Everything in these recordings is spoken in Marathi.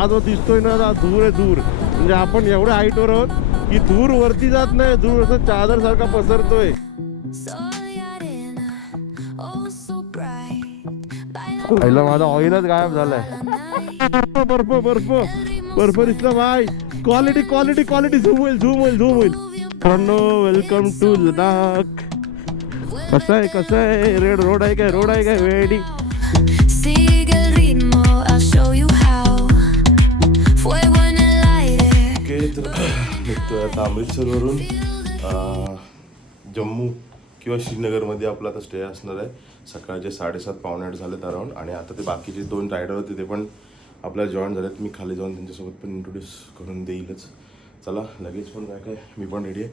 हा जो दिसतोय ना दूर आहे, दूर म्हणजे आपण एवढ्या हाईटवर आहोत की दूर वरती जात नाही, दूर असं चादर सारखा पसरतोय. पहिला माझा ऑइलच गायब झालाय. बर्फ बर्फ बर्फ दिसला भाई. क्वालिटी क्वालिटी क्वालिटी झूम होईल झूम होईल झूम होईल. Welcome to Ladakh. कसं आहे रेड रोड आहे काय, रोड आहे काय वेडी. निघतोय आता अमृतसरवरून जम्मू किंवा श्रीनगरमध्ये आपला आता स्टे असणार आहे. सकाळचे 7:30 पावणे 8 झालेत अराउंड. आणि आता ते बाकीचे 2 रायडर होते ते पण आपल्याला जॉईन झालेत. मी खाली जाऊन त्यांच्यासोबत पण इंट्रोड्यूस करून देईलच. चला लगेच पण काय मी पण रेडी आहे.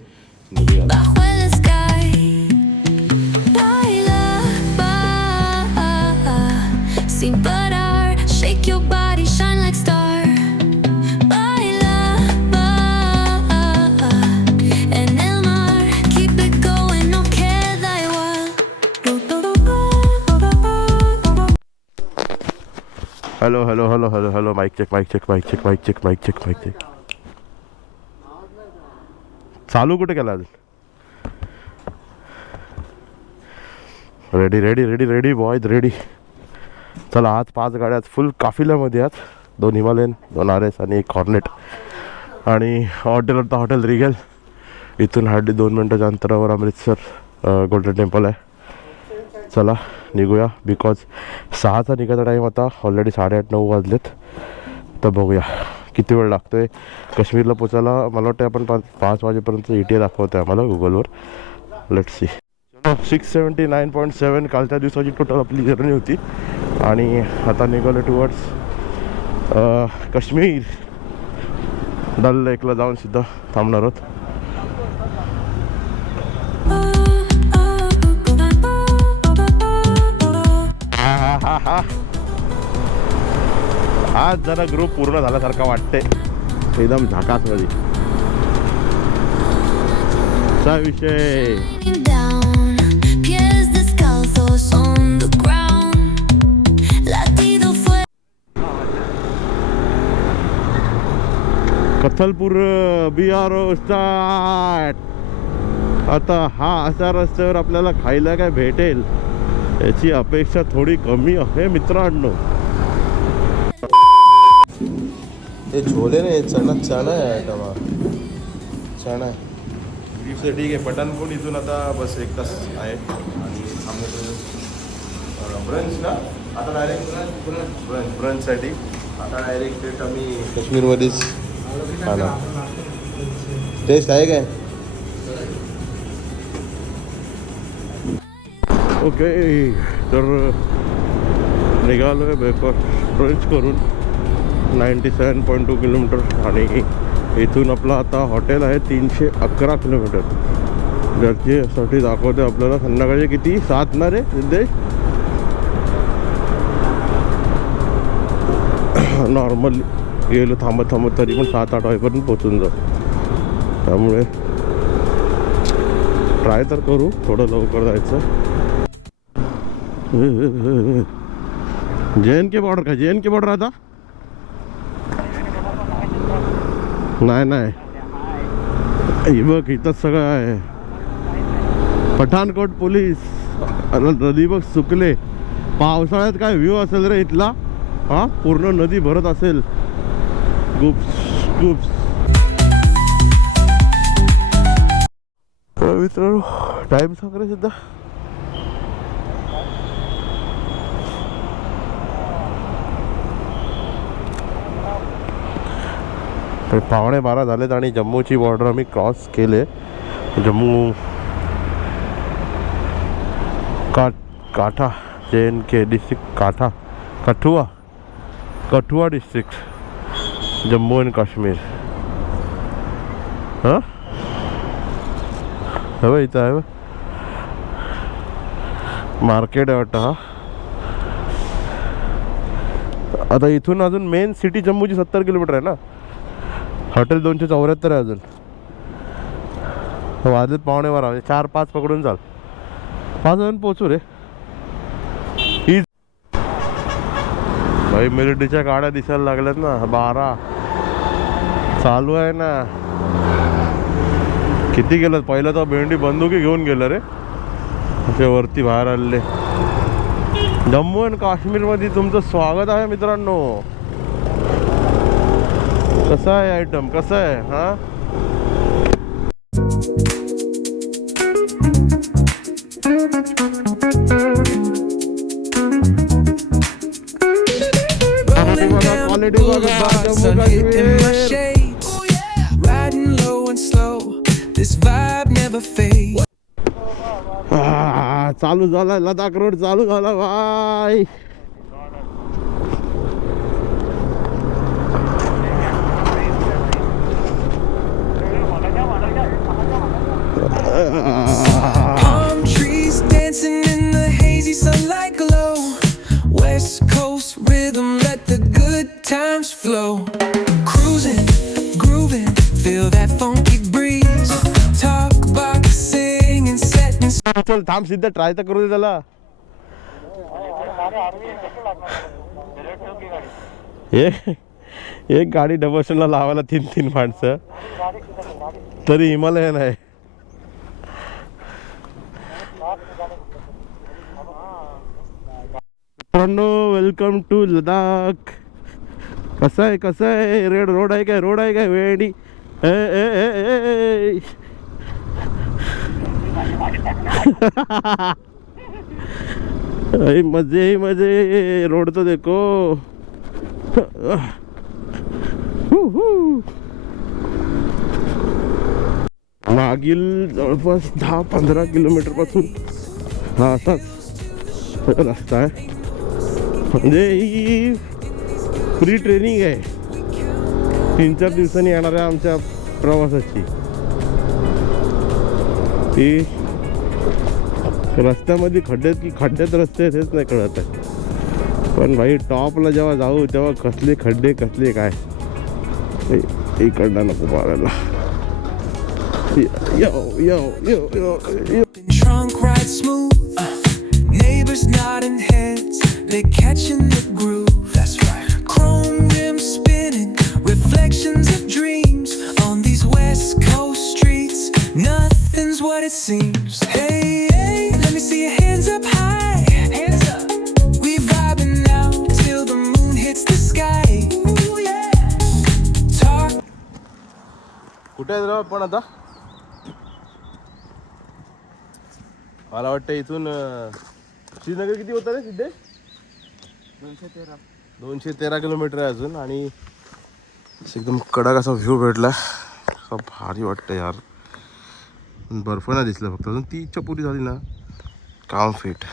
Hello hello hello hello hello mic check mic check mic check mic check mic check mic check. चालू कुठे केला अजून. Ready ready ready ready boys ready. चला आज 5 गाड्या फुल काफिल्यामध्ये आहेत. 2 हिमालयन, 2 RS आणि 1 हॉर्नेट. आणि हॉटेल रिगेल. इथून हार्डली 2 मिनटाच्या अंतरावर अमृतसर गोल्डन टेम्पल आहे. चला निघूया. बिकॉज 6चा निघायचा टाईम आता. ऑलरेडी 8:30-9 वाजलेत. तर बघूया किती वेळ लागतोय काश्मीरला पोचायला. मला वाटतं आपण 5 वाजेपर्यंत ETA दाखवतोय आम्हाला गुगलवर. Let's see. 679.7 कालच्या दिवसाची टोटल आपली जर्नी होती. आणि आता निघालो टुवर्ड्स काश्मीर. डल लेकला जाऊन सुद्धा थांबणार आहोत. आज जरा ग्रुप पूर्ण झाल्यासारखा वाटते. एकदम झाकासमध्ये असा विषय. कथलपूर बिहार स्टार्ट. आता हा अशा रस्त्यावर आपल्याला खायला काय भेटेल याची अपेक्षा थोडी कमी आहे मित्रांनो. ये छोले नाही, चणा आहे आयटम. चणा आहे. ठीक आहे. पठाणकोट इथून आता बस 1 तास आहे. आणि ब्रंच ना आता डायरेक्ट ब्रंचसाठी आता डायरेक्ट थेट आम्ही काश्मीरमध्येच खाना. टेस्ट आहे काय. ओके तर निघालो आहे ब्रेकफास्ट ब्रंच करून 97.2 किलोमीटर. आणि इथून आपलं आता हॉटेल आहे 311 किलोमीटर. घरच्यासाठी दाखवते आपल्याला. संध्याकाळचे किती 7 ना रे सिद्धेश. नॉर्मल गेलो थांबत थांबत तरी पण 7-8 वाजेपर्यंत पोचून जाऊ. त्यामुळे ट्राय तर करू थोडं लवकर जायचं. JNK बॉर्डर का JNK बॉर्डर आता नाही बघ इथं सगळं आहे. पठाणकोट पोलीस. नदी बघ सुकले. पावसाळ्यात काय व्ह्यू असेल रे इथला. हा पूर्ण नदी भरत असेल. गुप्स मित्रांनो टाइम सांग रे सुद्धा. तर 11:15 झालेत आणि जम्मूची बॉर्डर आम्ही क्रॉस केले. जम्मू काठा JNK district Kathua district Jammu and Kashmir. हां हवं इथं आहे मार्केट आहे वाटतं. हा आता इथून अजून मेन सिटी जम्मूची 70 किलोमीटर आहे ना. हॉटेल 274 आहे अजून. वाजलेत 11:15 4-5 पकडून चाल. 5 वाजून पोचू रे. भाई मिलिटरीच्या गाड्या दिसायला लागल्यात ना 12 चालू आहे ना. किती गेलं पहिलं तर भेंडी बंदुकी घेऊन गेलं रे ते वरती बाहेर आलेले. जम्मू अँड काश्मीरमध्ये तुमचं स्वागत आहे मित्रांनो. कसा आहे आयटम, कसा आहे हा? Quality boulevards are hitting my shades. Riding low and slow, this vibe never fades. चालू झाला लडाख रोड, चालू झाला भाई. Palm trees dancing in the hazy sunlight glow. West Coast rhythm, let the good times flow. Cruising, grooving, feel that funky breeze. Talk about singing, setting. चल थांब सिद्ध ट्राय तर करू दे त्याला. एक गाडी डबलशनला लावायला 3 माणसं तरी हिमालयन आहे. मित्रांनो वेलकम टू लडाख. कसं आहे कसं आहे? रेड रोड आहे काय? रोड आहे काय? वेडी मजे ही मजे. रोड तो देखो. मागील जवळपास 10-15 किलोमीटर पासून हा असाच रस्ता आहे. म्हणजे ही फ्री ट्रेनिंग आहे 3-4 दिवसांनी येणाऱ्या आमच्या प्रवासाची. ती रस्त्यामध्ये खड्ड्यात रस्ते आहेत हेच नाही कळत आहे. पण भाई टॉपला जेव्हा जाऊ तेव्हा कसले खड्डे कसले काय. इकडनं नको मारायला. यो यो यो यो यो. Trunk ride smooth, neighbors nodding heads, they catching the groove. That's right. Chrome rims spinning, reflections of dreams on these West Coast streets. Nothing's what it seems. Hey, hey, let me see your hands up high. Hands up. We vibing now till the moon hits the sky. Ooh yeah. Talk. कुठे आहे राव पण आता? मला वाटतं इथून श्रीनगर किती होतं रे सिद्धे? 213 किलोमीटर आहे अजून. आणि एकदम कडक असा व्ह्यू भेटला. असं भारी वाटतं यार. बर्फ नाही दिसलं फक्त. अजून 30च्या पुरी झाली ना काम फिट.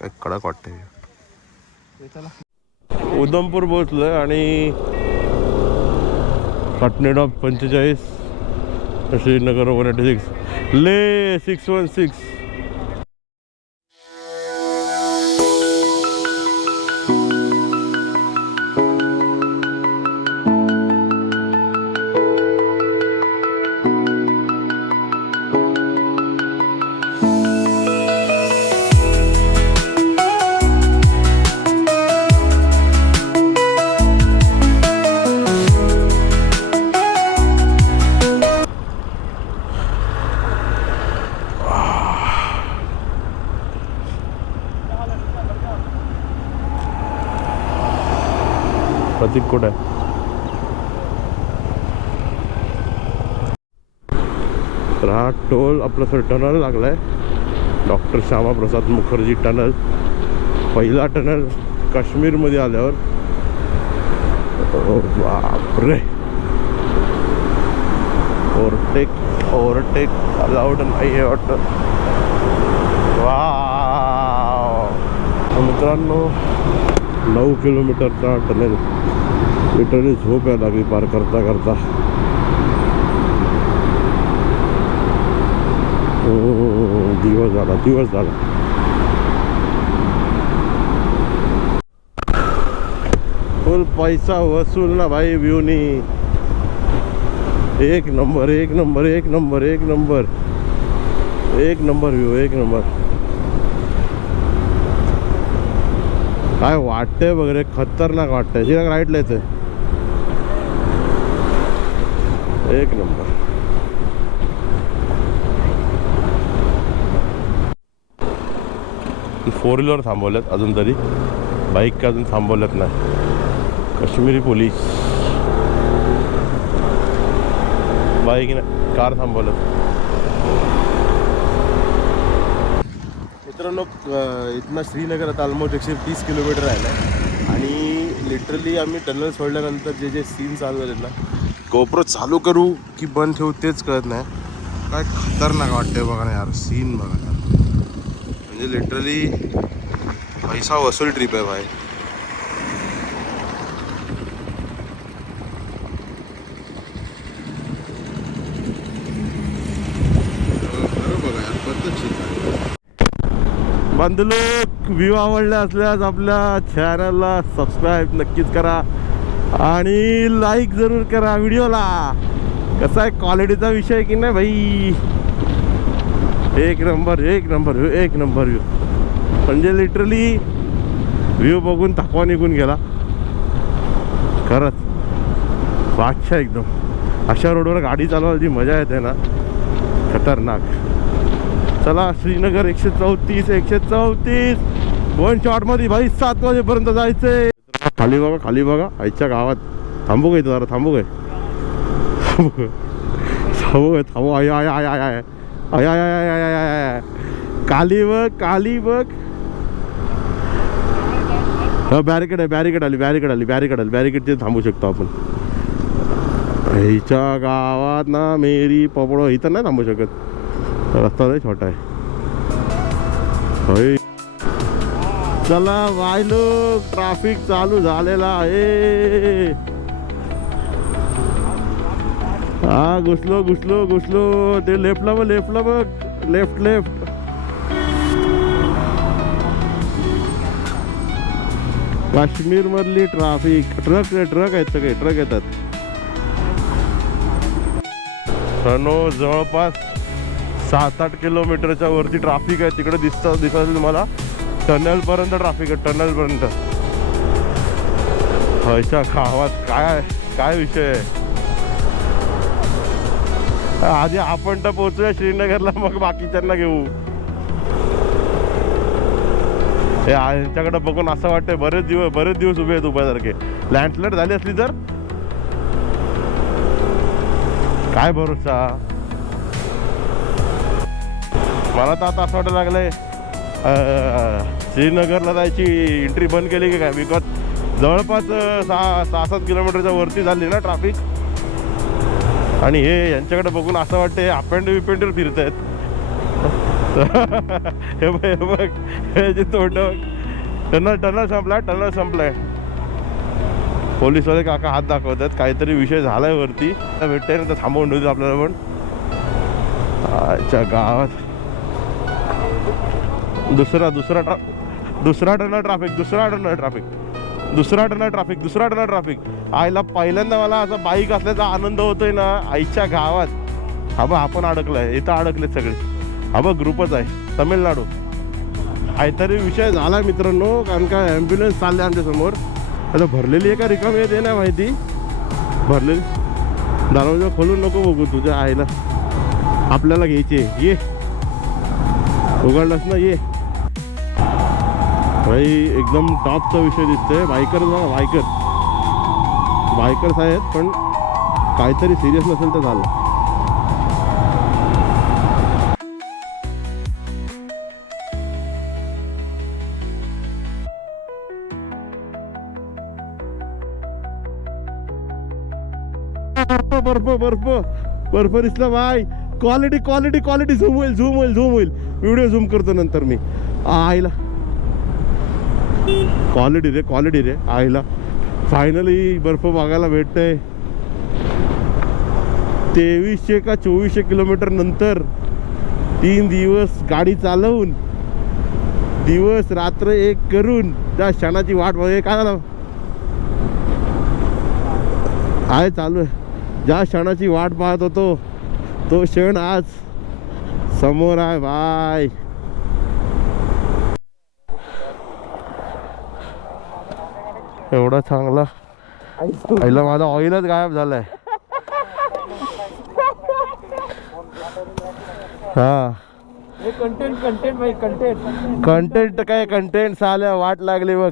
काय कडक वाटतं. उधमपूर पोहोचलं आणि पटनेट ऑफ 45, श्रीनगर 186, ले 616. प्रतीक कुठे आहे? तर हा टोल आपला सर टनल लागलाय. Doctor Shyamaprasad Mukherjee tunnel. पहिला टनल काश्मीरमध्ये आल्यावर. बापरे. ओव्हरटेक अलाउड नाही आहे वाटतं. वाव मित्रांनो 9 किलोमीटरचा टनल. लिटरली झोप यायला लागली पार करता करता. दिवस झाला. फुल पैसा वसूल ना भाई. व्ह्यूनी एक नंबर व्ह्यू. एक नंबर. काय वाटतंय वगैरे खतरनाक वाटतंय. श्रीनगर राईटला येतोय. एक नंबर. फोर व्हीलर थांबवल्यात अजून तरी, बाईक का अजून थांबवल्यात नाही. काश्मीरी पोलीस बाईक नाही, कार थांबवल्यात. मित्रांनो इथनं श्रीनगर आता ऑलमोस्ट 130 किलोमीटर राहिलं आहे आणि लिटरली आम्ही टनल सोडल्यानंतर जे जे सीन चालू झाले ना, गोप्रो चालू करू की बंद ठेवू तेच कळत नाही. काय खतरनाक वाटतंय बघा ना यार, सीन बघा यार. म्हणजे लिटरली पैसा वसूल ट्रिप आहे भाई. बंधुलोक, व्ह्यू आवडले असल्यास आपल्या चॅनलला सबस्क्राईब नक्कीच करा आणि लाईक जरूर करा व्हिडिओला. कसा आहे, क्वालिटीचा विषय की नाही भाई. एक नंबर एक नंबर व्ह्यू, एक नंबर व्ह्यू. म्हणजे लिटरली व्ह्यू बघून थकवा निघून गेला खरंच. बादशाह एकदम. अशा रोडवर गाडी चालवायची मजा येते ना, खतरनाक. चला श्रीनगर 134 वन शॉट मध्ये भाई. 7 वाजेपर्यंत जायचंय. खाली बघा, खाली बघा. आईच्या गावात थांबू काय जरा, थांबू काय, थांबू काय, थांबू. आय आय आय आय आय आय आय आय आय आय आय. काली बघ, काली बघ. बॅरिकेड आहे, बॅरिकेड आली, बॅरिकेड आली, बॅरिकेड आली. बॅरिकेडचे थांबू शकतो आपण. आईच्या गावात ना मेरी पपडो. इथं नाही थांबू शकत, रस्ता लय छोटा आहे. होय चला वायलो, ट्रॅफिक चालू झालेला आहे. हा घुसलो घुसलो घुसलो. ते लेफ्टला बघ, लेफ्टला बघ, लेफ्ट लेफ्ट. काश्मीर मधली ट्रॅफिक. ट्रक आहेत सगळे, ट्रक येतात. जवळपास 7-8 किलोमीटरच्या वरती ट्रॅफिक आहे. तिकडे दिसत तुम्हाला टनलपर्यंत ट्रॅफिक आहे, टनलपर्यंत. ह्याच्या गावात काय विषय आहे. आधी आपण तर पोहोचूया श्रीनगरला, मग बाकीच्यांना घेऊ. हे यांच्याकडे बघून असं वाटतंय बरेच दिवस उभे आहेत उभ्यासारखे. लँडस्लाईड झाली असली तर काय भरोसा. मला तर आता असं वाटायला लागलंय श्रीनगरला जायची एंट्री बंद केली की काय. बिकॉज जवळपास 6-7 किलोमीटरच्या वरती झाली ना ट्रॅफिक. आणि हे यांच्याकडे बघून असं वाटतं अपेंडर फिरत आहेत. हे बघ हे जे तोंड. टनल संपलाय. पोलीसवाले काका हात दाखवतात, काहीतरी विषय झालाय वरती. भेटतंय ना तर थांबवून ठेवतो आपल्याला. पण अच्छा गावात दुसरा टर्नल ट्रॅफिक. आईला पहिल्यांदा मला असं बाईक असल्याचा आनंद होतोय ना आईच्या गावात. हा बा आपण अडकलाय, इथं अडकले सगळे. हा बा ग्रुपच आहे, तमिळनाडू. काहीतरी विषय झाला मित्रांनो, कारण का ॲम्ब्युलन्स चालले आमच्या समोर. आता भरलेली आहे का रिकामी आहे ते नाही माहिती. भरलेली. दरवाजा खोलून नको बघू, तुझ्या आईला आपल्याला घ्यायचे. ये उघडलास ना, ये भाई. एकदम टॉपचा विषय दिसतोय. बायकर बघा, बायकर्स आहेत, पण काहीतरी सिरियस नसेल तर झालं. बर्फ दिसला भाई. क्वालिटी झूम होईल. व्हिडिओ झूम करतो नंतर मी. आईला क्वालिटी रे आईला. फायनली बर्फ बघायला भेटतंय. 2300 का 2400 किलोमीटर नंतर 3 दिवस गाडी चालवून, दिवस रात्र एक करून त्या क्षणाची वाट बघ. काय झालं आहे चालू आहे. ज्या क्षणाची वाट पाहत होतो तो क्षण आज समोर आहे भाई. एवढा चांगला आईला माझा ऑइलच गायब झालाय. हा कंटेंट काय कंटेंट साल्या वाट लागली बघ.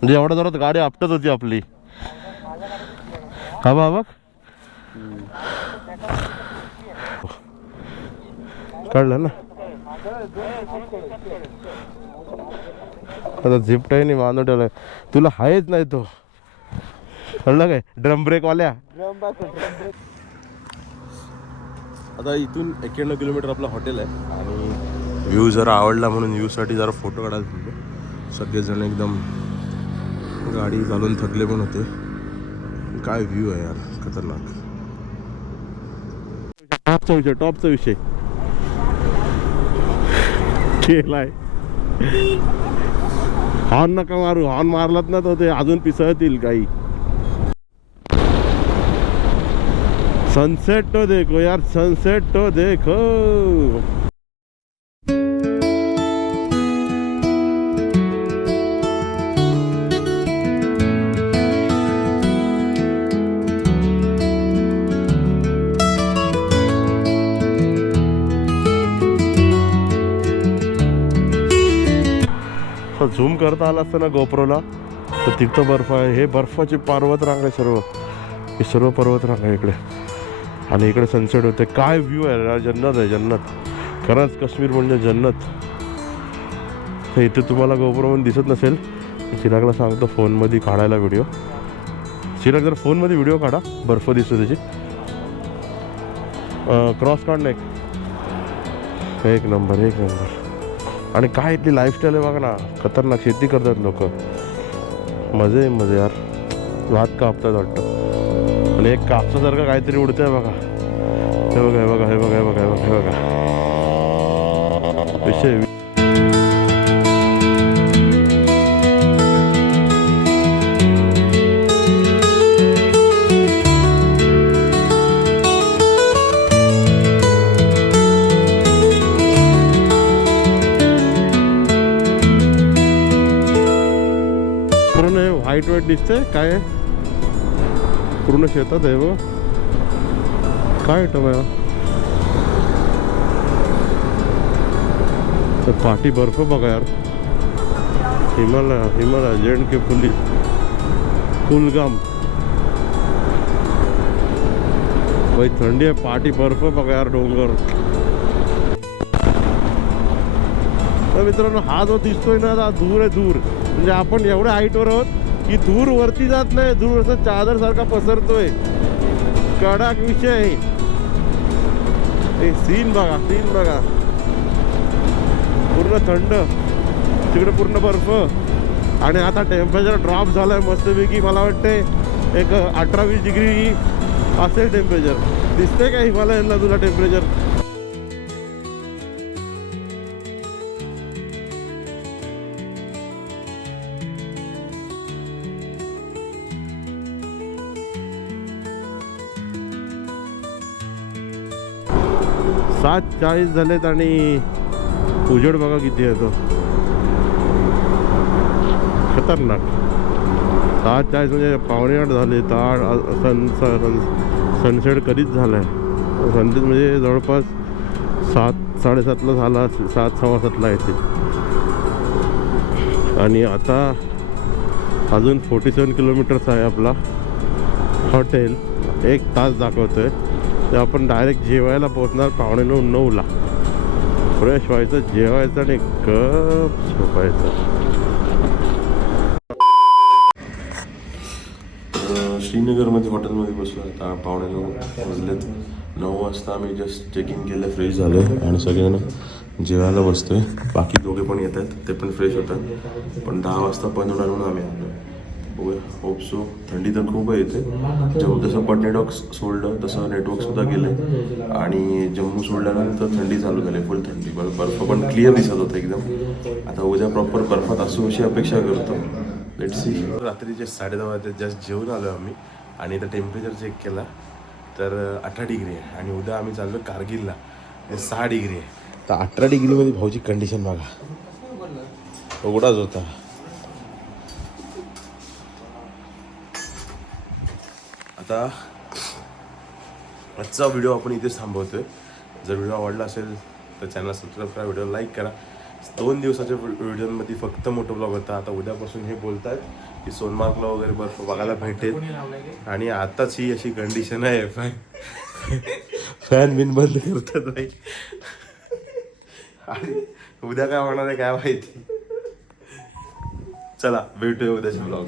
म्हणजे एवढ्या जोरात गाडी आपटत होती आपली. हा बा बघ कळलं ना. आता झिप टाईने बांधून ठेवलाय. तुला हायच नाही तो कळलं काय ड्रम ब्रेक वाल्या. आता इथून 91 किलोमीटर आपलं हॉटेल आहे आणि व्ह्यू जरा आवडला म्हणून व्ह्यूसाठी जरा फोटो काढायला थांबलो. सगळेजण एकदम गाडी चालवून थकले पण होते. काय व्ह्यू आहे यार खतरनाक. टॉपचा विषय केलाय. हॉर्न नका मारू. हॉर्न मारलात ना तर ते अजून पिसळतील काही. सनसेट तो देखो यार सनसेट तो देखो. झूम करता आला असतं ना गोप्रोला तर तिथं बर्फ आहे. हे बर्फाची पर्वत रांग आहे सर्व. हे सर्व पर्वत रांग आहे इकडे आणि इकडे सनसेट होते. काय व्ह्यू आहे यार. जन्नत आहे जन्नत. खरंच काश्मीर म्हणजे जन्नत. हे इथे तुम्हाला गोप्रोमध्ये दिसत नसेल. चिरागला सांगतो फोनमध्ये काढायला व्हिडिओ. चिराग जर फोनमध्ये व्हिडिओ काढा. बर्फ दिसतो त्याची. क्रॉस काढणं एक नंबर एक नंबर. आणि काय इथली लाईफस्टाईल आहे बघा ना. खतरनाक. शेती करतात लोक. मजे मजे यार. भात कापतात वाटतं आणि एक कापसासारखं काहीतरी उडतंय बघा. हे बघा हे बघा हे बघा हे बघा हे बघा हे बघा विषय. व्हाईट व्हाईट दिसतंय काय आहे. पूर्ण शेतात आहे बघ. काय टोमॅटो तर पाठी बर्फ बघा यार. Himalaya Himalaya JNK police Kulgam. भाई थंडी आहे. पाठी बर्फ बघा यार. डोंगर. तर मित्रांनो हा जो दिसतोय ना हा दूर आहे दूर. म्हणजे आपण एवढ्या हाईटवर आहोत की दूर वरती जात नाही. दूर असं चादर सारखा पसरतोय. कडक विषय. सीन बघा सीन बघा. पूर्ण थंड. तिकडे पूर्ण बर्फ. आणि आता टेम्परेचर ड्रॉप झालाय मस्तपैकी. मला वाटते एक 18-20 डिग्री असेल टेम्परेचर. दिसतंय का हिमालयाला तुला टेम्परेचर. सात 40 झालेत आणि उजेड बघा किती येतो. खतरनाक. 7:40 म्हणजे 7:45 झाले. सनसेट कधीच झालाय. सनसेट म्हणजे जवळपास 7-7:30ला झाला. 7-7:15ला येते. आणि आता अजून 47 किलोमीटर्स आहे आपला हॉटेल. 1 तास दाखवतोय. ते आपण डायरेक्ट जेवायला पोहोचणार 8:45-9ला. फ्रेश व्हायचं जेवायचं आणि कप झोपायचं. श्रीनगरमध्ये हॉटेलमध्ये बसलो. आता 8:45 वाजलेत. 9 वाजता आम्ही जस्ट चेक इन केलं. फ्रेश झालो आणि सगळेजण जेवायला बसतोय. बाकी दोघे पण येत आहेत. ते पण फ्रेश होतात. पण 10 वाजता बंद होणार म्हणून आम्ही आलो. बघूया. Hope so. थंडी तर खूप आहे इथे. जसं पटनेटॉक सोडलं तसं नेटवर्कसुद्धा गेलं. आणि जम्मू सोडल्यानंतर थंडी चालू झाली. फुल थंडी. बर्फ पण क्लिअर दिसत होतं एकदम. आता उद्या प्रॉपर बर्फात असू अशी अपेक्षा करतो. Let's see. रात्रीचे 10:30 वाजता जस्ट जेवून आलो आम्ही. आणि इथं टेम्परेचर चेक केला तर 18 डिग्री आहे. आणि उद्या आम्ही चाललो कारगिलला. हे 6 डिग्री आहे. तर 18 डिग्रीमध्ये भाऊची कंडिशन बघा, उघडाच होता. आता आजचा व्हिडिओ आपण इथेच थांबवतोय. जर व्हिडिओ आवडला असेल तर चॅनल सबस्क्राईब करा, व्हिडिओ लाईक करा. 2 दिवसाच्या व्हिडिओमध्ये फक्त मोठं ब्लॉग होता. आता उद्यापासून हे बोलत आहेत की सोनमार्गला वगैरे बर्फ बघायला भेटेल. आणि आताच ही अशी कंडिशन आहे, फॅन बिन बंद करतात नाही. आणि उद्या काय होणार आहे काय माहिती. चला भेटूया उद्याच्या ब्लॉग.